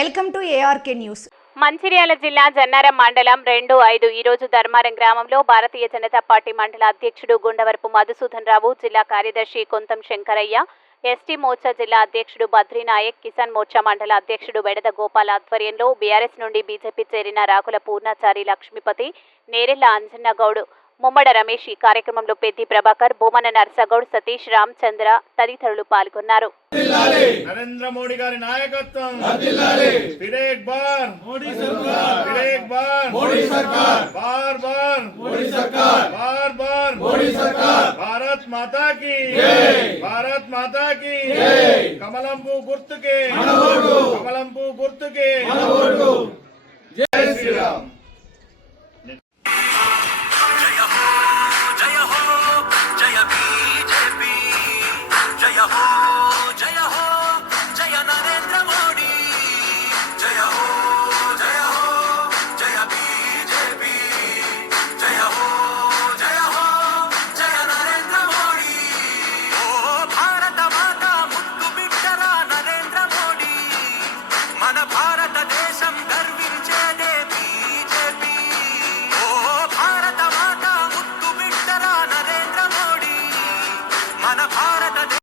Welcome to ARK news. Mancherial జిల్లా జన్నారం మండలం 2-5 ఈ రోజు ధర్మారం గ్రామంలో భారతీయ జనతా పార్టీ మండల అధ్యక్షుడు గుండవరపు మధుసూదన్ రావు, జిల్లా కార్యదర్శి కొంతం శంకరయ్య, ఎస్టీ మోర్చా జిల్లా అధ్యక్షుడు బద్రీనాయక్, కిసాన్ మోర్చా మండల అధ్యక్షుడు బెడద గోపాల్ ఆధ్వర్యంలో బీఆర్ఎస్ నుండి బీజేపీ చేరిన రాకుల పూర్ణాచారి లక్ష్మీపతి, నేరెళ్ల అంజన్నగౌడ్, ముమ్మడ రమేష్ ఈ కార్యక్రమంలో పెద్ది ప్రభాకర్, భూమన నర్సగౌడ్, సతీష్, రామచంద్ర తదితరులు పాల్గొన్నారు. నరేంద్ర మోడీ గారి నాయకత్వం फिर एक बार मोदी सरकार, फिर एक बार मोदी सरकार, बार बार मोदी सरकार, बार बार मोदी सरकार, भारत माता की जय, भारत माता की जय, कमलंपू गुर्तु के, कमलंपू गुर्तु के, जय श्री राम.